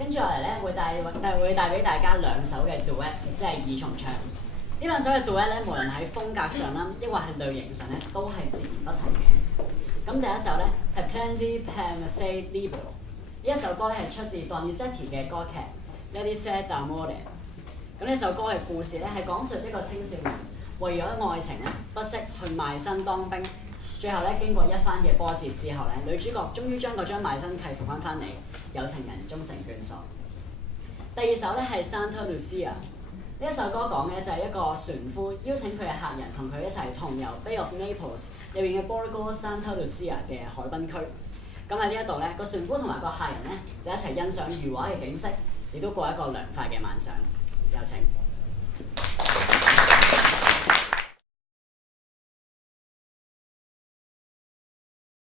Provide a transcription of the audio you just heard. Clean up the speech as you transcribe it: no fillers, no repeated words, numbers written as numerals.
跟住落嚟咧會帶俾大家兩首嘅 duet，亦即係二重唱。呢兩首嘅 duet 咧，無論喺風格上啦，抑或係類型上咧，都係截然不同嘅。咁第一首咧係 Prendi Pensare Libero， 呢一首歌咧係出自 Donizetti 嘅歌劇《L'Odyssea d'Amore》。咁呢首歌嘅故事咧係講述一個青少年為咗愛情咧不惜去賣身當兵，最後咧經過一番嘅波折之後咧，女主角終於將嗰張賣身契贖翻嚟，有情人終成眷屬。第二首咧係 Santa Lucia， 呢一首歌講嘅就係一個船夫邀請佢嘅客人同佢一齊同遊 Bay of Naples 裏邊嘅 Borgo Santa Lucia 嘅海濱區。咁喺呢一度咧，個船夫同埋個客人咧就一齊欣賞如畫嘅景色，亦都過一個涼快嘅晚上。有請。